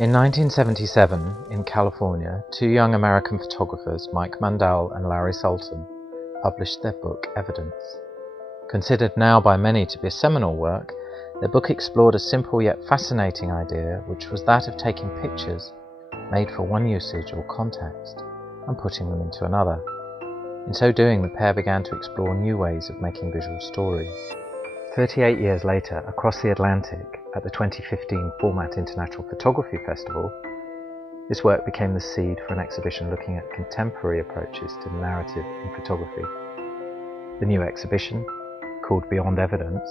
In 1977, in California, two young American photographers, Mike Mandel and Larry Sultan, published their book Evidence. Considered now by many to be a seminal work, their book explored a simple yet fascinating idea, which was that of taking pictures made for one usage or context and putting them into another. In so doing, the pair began to explore new ways of making visual stories. 38 years later, across the Atlantic, at the 2015 Format International Photography Festival, this work became the seed for an exhibition looking at contemporary approaches to narrative in photography. The new exhibition, called Beyond Evidence,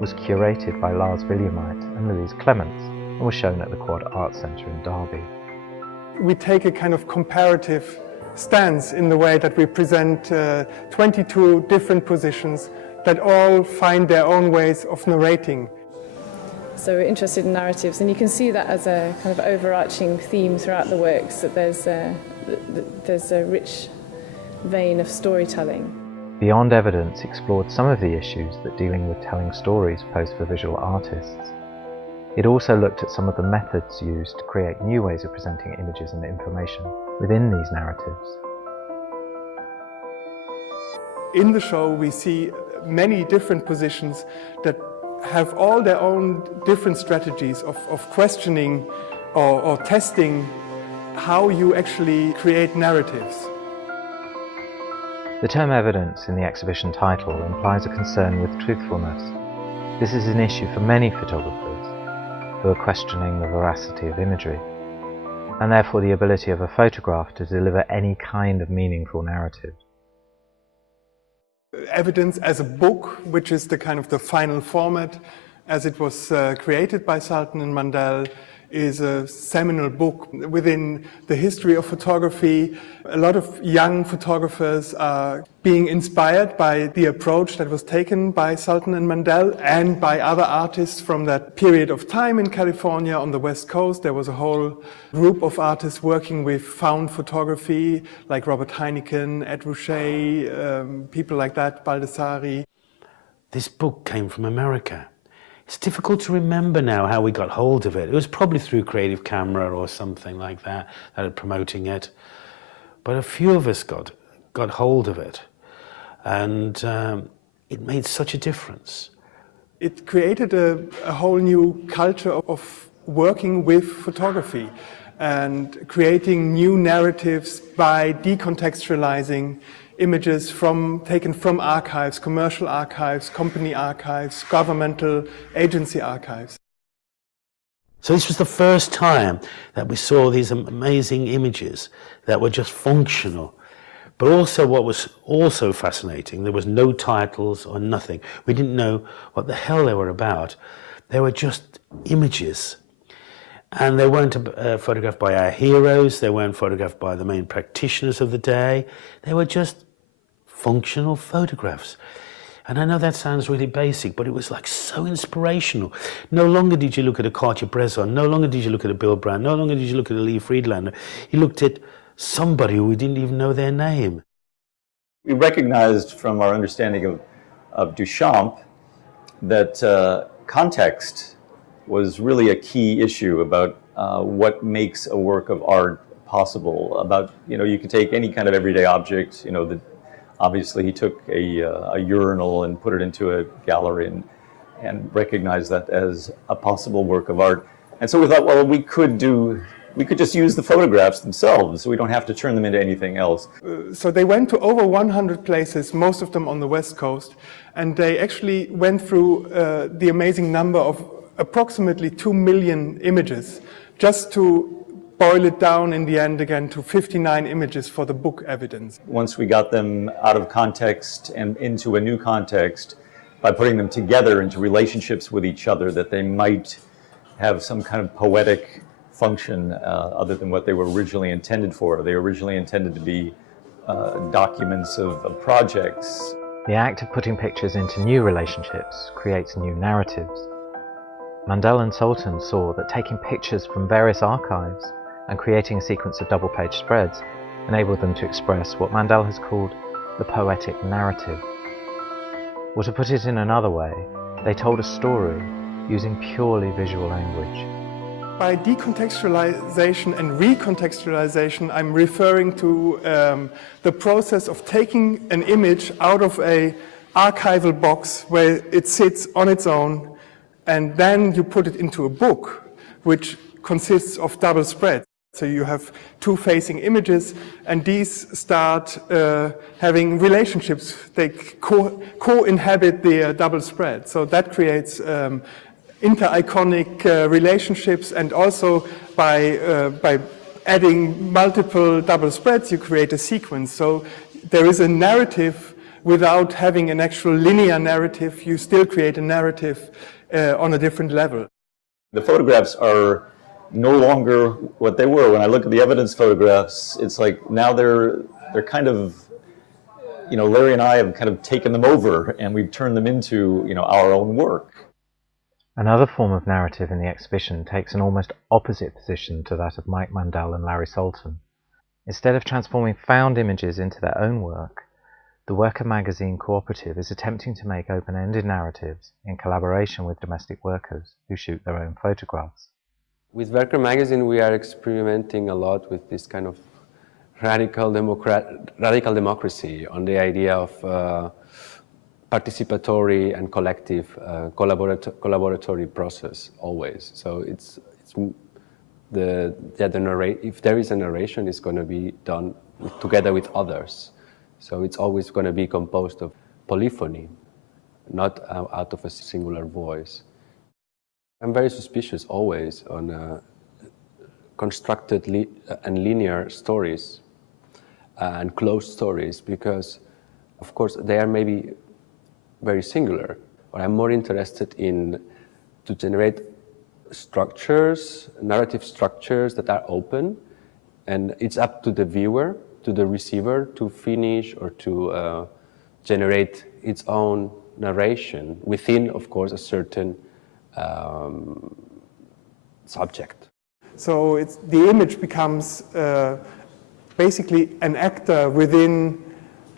was curated by Lars Williamite and Louise Clements and was shown at the Quad Art Centre in Derby. We take a kind of comparative stance in the way that we present 22 different positions that all find their own ways of narrating. So we're interested in narratives, and you can see that as a kind of overarching theme throughout the works, that there's a rich vein of storytelling. Beyond Evidence explored some of the issues that dealing with telling stories pose for visual artists. It also looked at some of the methods used to create new ways of presenting images and information within these narratives. In the show we see many different positions that have all their own different strategies of questioning or testing how you actually create narratives. The term evidence in the exhibition title implies a concern with truthfulness. This is an issue for many photographers who are questioning the veracity of imagery, and therefore the ability of a photograph to deliver any kind of meaningful narrative. Evidence as a book, which is the kind of the final format as it was created by Sultan and Mandel, is a seminal book within the history of photography. A lot of young photographers are being inspired by the approach that was taken by Sultan and Mandel and by other artists from that period of time in California on the West Coast. There was a whole group of artists working with found photography, like Robert Heineken, Ed Ruscha, people like that, Baldessari. This book came from America. It's difficult to remember now how we got hold of it. It was probably through Creative Camera or something like that are promoting it. But a few of us got hold of it, and it made such a difference. It created a whole new culture of working with photography and creating new narratives by decontextualizing images taken from archives, commercial archives, company archives, governmental agency archives. So this was the first time that we saw these amazing images that were just functional. But also what was also fascinating, there was no titles or nothing. We didn't know what the hell they were about. They were just images. And they weren't photographed by our heroes, they weren't photographed by the main practitioners of the day. They were just functional photographs. And I know that sounds really basic, but it was like so inspirational. No longer did you look at a Cartier-Bresson, no longer did you look at a Bill Brand, no longer did you look at a Lee Friedlander. You looked at somebody who we didn't even know their name. We recognized from our understanding of Duchamp that context was really a key issue about what makes a work of art possible. About, you can take any kind of everyday object, obviously he took a urinal and put it into a gallery and recognized that as a possible work of art. And so we thought, well, we could just use the photographs themselves, so we don't have to turn them into anything else. So they went to over 100 places, most of them on the West Coast, and they actually went through the amazing number of approximately 2 million images, just to boil it down in the end again to 59 images for the book Evidence. Once we got them out of context and into a new context, by putting them together into relationships with each other, that they might have some kind of poetic function other than what they were originally intended for. They were originally intended to be documents of projects. The act of putting pictures into new relationships creates new narratives. Mandel and Sultan saw that taking pictures from various archives and creating a sequence of double-page spreads enabled them to express what Mandel has called the poetic narrative. Or to put it in another way, they told a story using purely visual language. By decontextualization and recontextualization, I'm referring to the process of taking an image out of a archival box where it sits on its own, and then you put it into a book, which consists of double spreads. So you have two facing images, and these start having relationships. They co-inhabit the double spread. So that creates inter-iconic relationships, and also by adding multiple double spreads, you create a sequence. So there is a narrative without having an actual linear narrative. You still create a narrative on a different level. The photographs are no longer what they were. When I look at the evidence photographs, it's like now they're kind of, you know, Larry and I have kind of taken them over and we've turned them into, you know, our own work. Another form of narrative in the exhibition takes an almost opposite position to that of Mike Mandel and Larry Salton. Instead of transforming found images into their own work, the Worker Magazine Cooperative is attempting to make open-ended narratives in collaboration with domestic workers who shoot their own photographs. With Worker Magazine, we are experimenting a lot with this kind of radical democracy, on the idea of participatory and collective collaboratory process always. So if there is a narration, it's going to be done together with others. So it's always going to be composed of polyphony, not out of a singular voice. I'm very suspicious always on constructed and linear stories and closed stories, because of course they are maybe very singular. But I'm more interested in to generate structures, narrative structures that are open, and it's up to the viewer, to the receiver, to finish or to generate its own narration within, of course, a certain subject. So the image becomes basically an actor within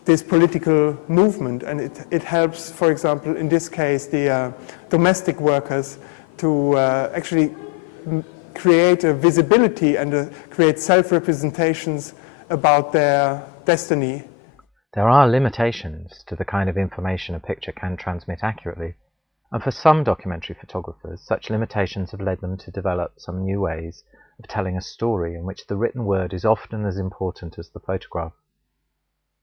this political movement, and it helps, for example, in this case, the domestic workers to actually create a visibility and create self-representations about their destiny. There are limitations to the kind of information a picture can transmit accurately, and for some documentary photographers, such limitations have led them to develop some new ways of telling a story in which the written word is often as important as the photograph.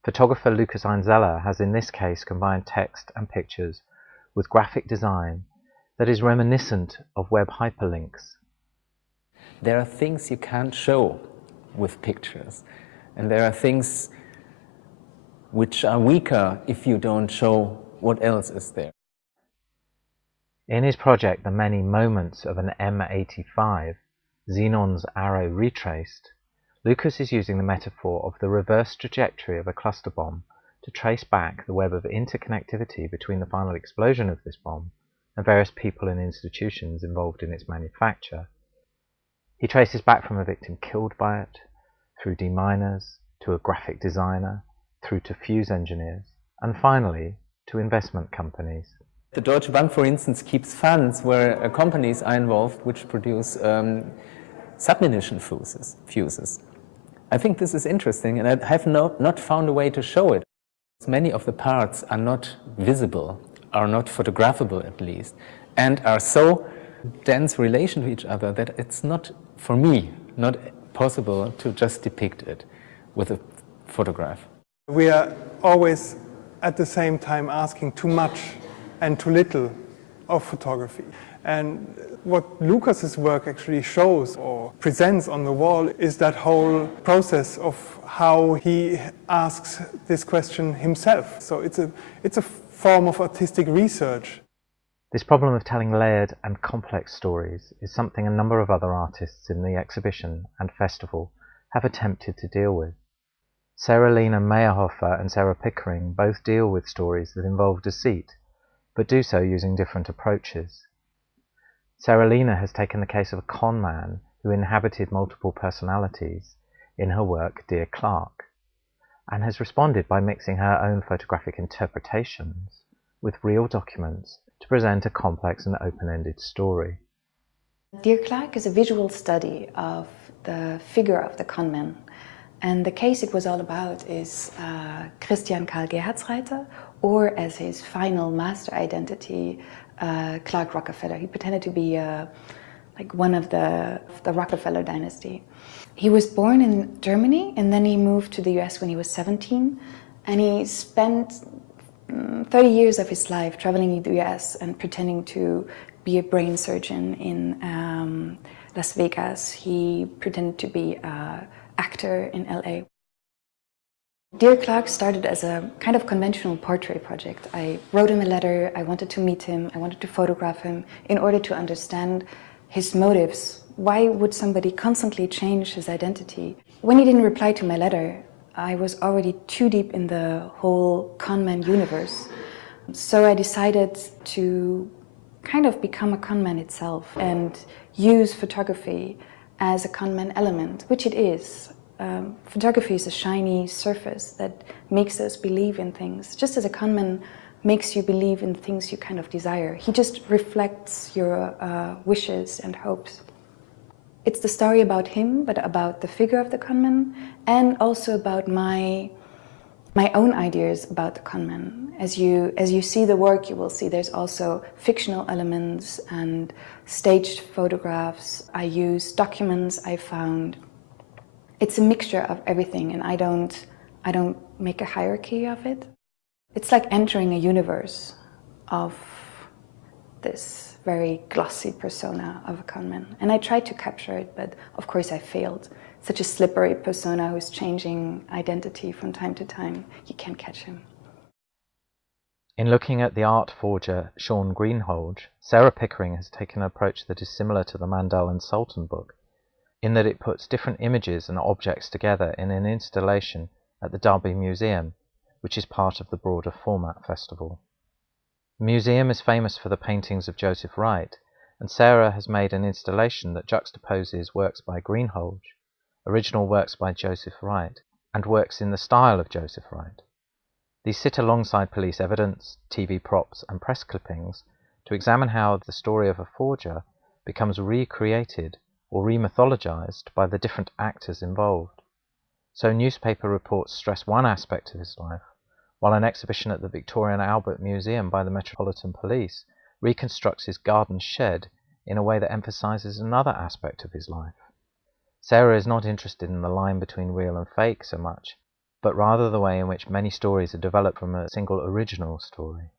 Photographer Lucas Einzeller has in this case combined text and pictures with graphic design that is reminiscent of web hyperlinks. There are things you can't show with pictures, and there are things which are weaker if you don't show what else is there. In his project The Many Moments of an M85, Xenon's Arrow Retraced, Lucas is using the metaphor of the reverse trajectory of a cluster bomb to trace back the web of interconnectivity between the final explosion of this bomb and various people and institutions involved in its manufacture. He traces back from a victim killed by it, through deminers, to a graphic designer, through to fuse engineers, and finally to investment companies. The Deutsche Bank, for instance, keeps funds where companies are involved which produce submunition fuses. I think this is interesting, and I have not found a way to show it. Many of the parts are not visible, are not photographable at least, and are so dense relation to each other that it's not, for me, not possible to just depict it with a photograph. We are always at the same time asking too much and too little of photography. And what Lucas's work actually shows or presents on the wall is that whole process of how he asks this question himself. So it's a form of artistic research. This problem of telling layered and complex stories is something a number of other artists in the exhibition and festival have attempted to deal with. Sarah-Lena Meyerhofer and Sarah Pickering both deal with stories that involve deceit, but do so using different approaches. Sarah-Lena has taken the case of a con man who inhabited multiple personalities in her work Dear Clark, and has responded by mixing her own photographic interpretations with real documents to present a complex and open-ended story. Dear Clark is a visual study of the figure of the conman. And the case it was all about is Christian Karl Gerhardsreiter, or as his final master identity, Clark Rockefeller. He pretended to be like one of the Rockefeller dynasty. He was born in Germany and then he moved to the US when he was 17, and he spent 30 years of his life traveling in the US and pretending to be a brain surgeon in Las Vegas. He pretended to be an actor in LA. Dear Clark started as a kind of conventional portrait project. I wrote him a letter, I wanted to meet him, I wanted to photograph him in order to understand his motives. Why would somebody constantly change his identity? When he didn't reply to my letter, I was already too deep in the whole conman universe. So I decided to kind of become a conman itself and use photography as a conman element, which it is. Photography is a shiny surface that makes us believe in things, just as a conman makes you believe in things you kind of desire. He just reflects your wishes and hopes. It's the story about him, but about the figure of the conman, and also about my own ideas about the conman. As you see the work, you will see there's also fictional elements and staged photographs. I use documents I found. It's a mixture of everything, and I don't make a hierarchy of it. It's like entering a universe of this very glossy persona of a conman. And I tried to capture it, but of course I failed. Such a slippery persona who's changing identity from time to time. You can't catch him. In looking at the art forger Sean Greenhalgh, Sarah Pickering has taken an approach that is similar to the Mandel and Sultan book, in that it puts different images and objects together in an installation at the Derby Museum, which is part of the broader Format Festival. The museum is famous for the paintings of Joseph Wright, and Sarah has made an installation that juxtaposes works by Greenhalgh, original works by Joseph Wright, and works in the style of Joseph Wright. These sit alongside police evidence, TV props, and press clippings to examine how the story of a forger becomes recreated or remythologized by the different actors involved. So newspaper reports stress one aspect of his life, while an exhibition at the Victoria and Albert Museum by the Metropolitan Police reconstructs his garden shed in a way that emphasizes another aspect of his life. Sarah is not interested in the line between real and fake so much, but rather the way in which many stories are developed from a single original story.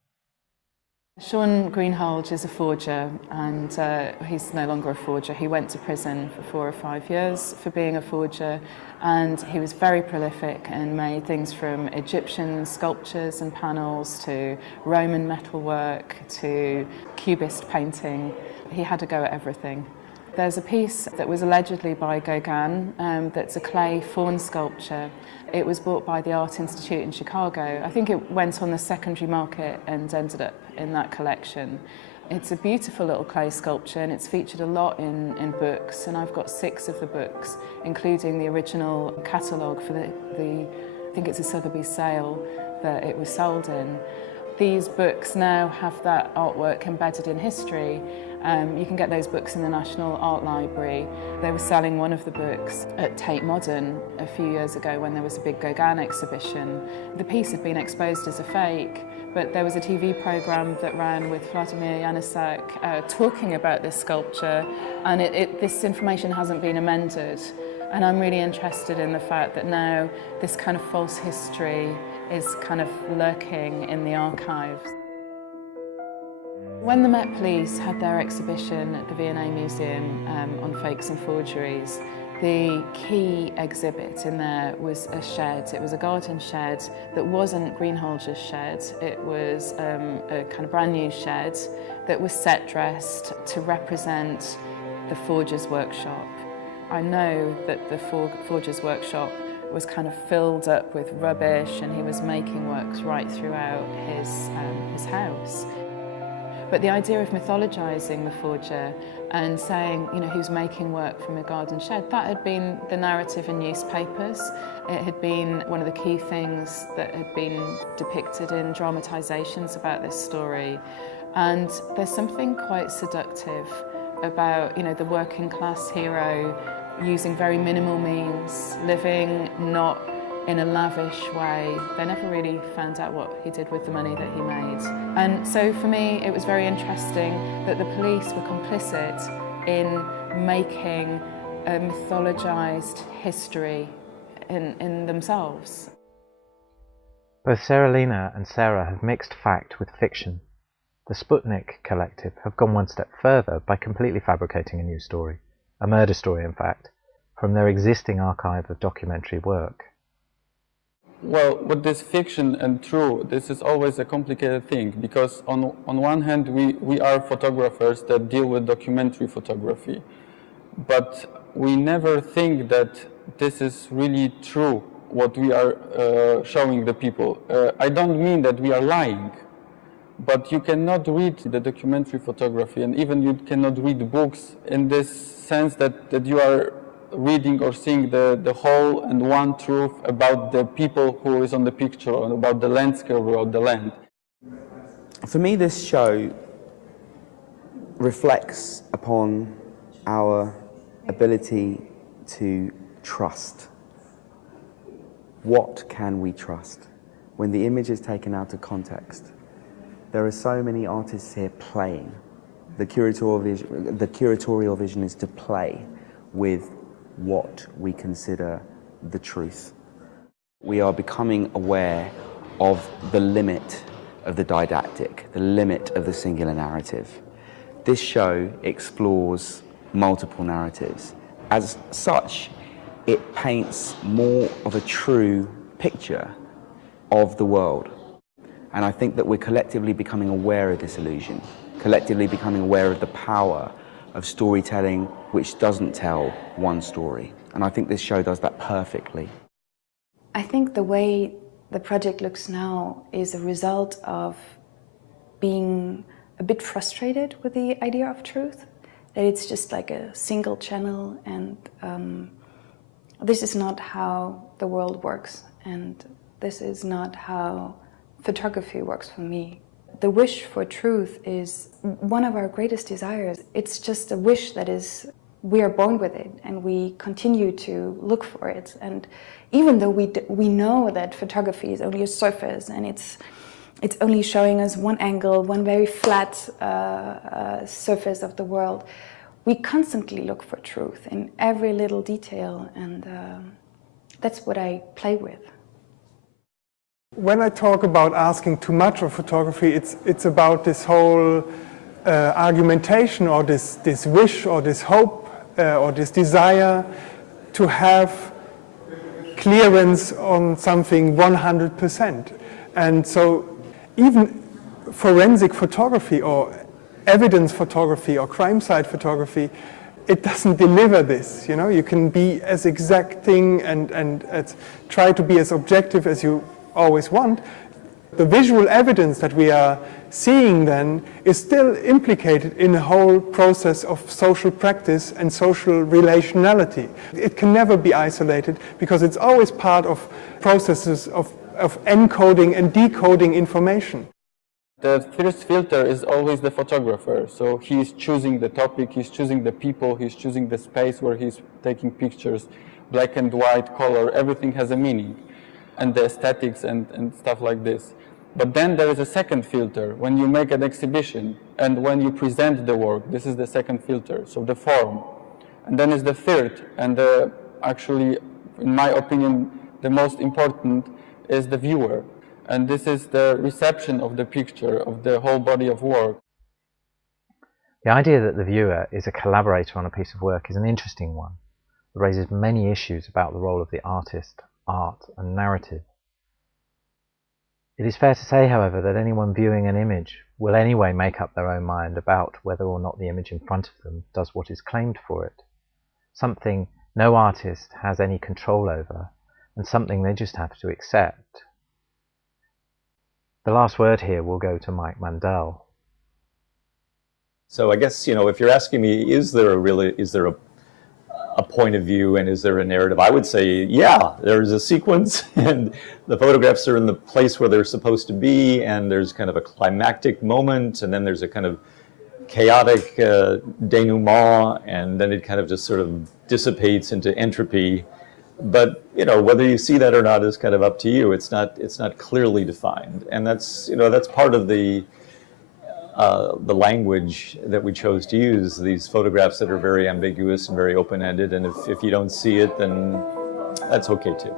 Sean Greenhalgh is a forger, and he's no longer a forger. He went to prison for 4 or 5 years for being a forger, and he was very prolific and made things from Egyptian sculptures and panels to Roman metalwork to Cubist painting. He had to go at everything. There's a piece that was allegedly by Gauguin that's a clay faun sculpture. It was bought by the Art Institute in Chicago. I think it went on the secondary market and ended up in that collection. It's a beautiful little clay sculpture, and it's featured a lot in books, and I've got 6 of the books, including the original catalogue for the I think it's a Sotheby's sale that it was sold in. These books now have that artwork embedded in history. You can get those books in the National Art Library. They were selling one of the books at Tate Modern a few years ago when there was a big Gauguin exhibition. The piece had been exposed as a fake, but there was a TV programme that ran with Vladimir Janacek talking about this sculpture, and this information hasn't been amended. And I'm really interested in the fact that now this kind of false history is kind of lurking in the archives. When the Met Police had their exhibition at the V&A Museum on fakes and forgeries, the key exhibit in there was a shed. It was a garden shed that wasn't Greenhalgh's shed. It was a kind of brand new shed that was set dressed to represent the forger's workshop. I know that the forger's workshop was kind of filled up with rubbish, and he was making works right throughout his house. But the idea of mythologizing the forger and saying, you know, he was making work from a garden shed, that had been the narrative in newspapers. It had been one of the key things that had been depicted in dramatizations about this story. And there's something quite seductive about, the working class hero using very minimal means, living not in a lavish way. They never really found out what he did with the money that he made. And so for me, it was very interesting that the police were complicit in making a mythologized history in themselves. Both Sarah-Lena and Sarah have mixed fact with fiction. The Sputnik Collective have gone one step further by completely fabricating a new story, a murder story in fact, from their existing archive of documentary work. Well, with this fiction and true, this is always a complicated thing, because on one hand we are photographers that deal with documentary photography, but we never think that this is really true, what we are showing the people. I don't mean that we are lying, but you cannot read the documentary photography, and even you cannot read books in this sense that you are reading or seeing the whole and one truth about the people who is on the picture, or about the landscape, or the land. For me, this show reflects upon our ability to trust. What can we trust when the image is taken out of context? There are so many artists here playing. The curatorial vision is to play with what we consider the truth. We are becoming aware of the limit of the didactic, the limit of the singular narrative. This show explores multiple narratives. As such, it paints more of a true picture of the world. And I think that we're collectively becoming aware of this illusion, collectively becoming aware of the power of storytelling which doesn't tell one story. And I think this show does that perfectly. I think the way the project looks now is a result of being a bit frustrated with the idea of truth, that it's just like a single channel, and this is not how the world works, and this is not how photography works for me. The wish for truth is one of our greatest desires. It's just a wish that is, we are born with it, and we continue to look for it. And even though we know that photography is only a surface, and it's only showing us one angle, one very flat surface of the world, we constantly look for truth in every little detail, and that's what I play with. When I talk about asking too much of photography, it's about this whole argumentation, or this wish, or this hope, or this desire to have clearance on something 100%. And so even forensic photography, or evidence photography, or crime site photography, it doesn't deliver this. You can be as exacting and try to be as objective as you always want. The visual evidence that we are seeing then is still implicated in the whole process of social practice and social relationality. It can never be isolated, because it's always part of processes of encoding and decoding information. The first filter is always the photographer, so he's choosing the topic, he's choosing the people, he's choosing the space where he's taking pictures, black and white, color, everything has a meaning, and the aesthetics and stuff like this. But then there is a second filter when you make an exhibition and when you present the work. This is the second filter, so the form. And then is the third, and actually, in my opinion, the most important is the viewer. And this is the reception of the picture, of the whole body of work. The idea that the viewer is a collaborator on a piece of work is an interesting one. It raises many issues about the role of the artist, art, and narrative. It is fair to say, however, that anyone viewing an image will anyway make up their own mind about whether or not the image in front of them does what is claimed for it, something no artist has any control over, and something they just have to accept. The last word here will go to Mike Mandel. So I guess, if you're asking me, is there a point of view and is there a narrative? I would say, yeah, there's a sequence and the photographs are in the place where they're supposed to be, and there's kind of a climactic moment, and then there's a kind of chaotic denouement, and then it kind of just sort of dissipates into entropy. But whether you see that or not is kind of up to you. It's not clearly defined, and that's that's part of the language that we chose to use. These photographs that are very ambiguous and very open-ended, and if you don't see it, then that's okay too.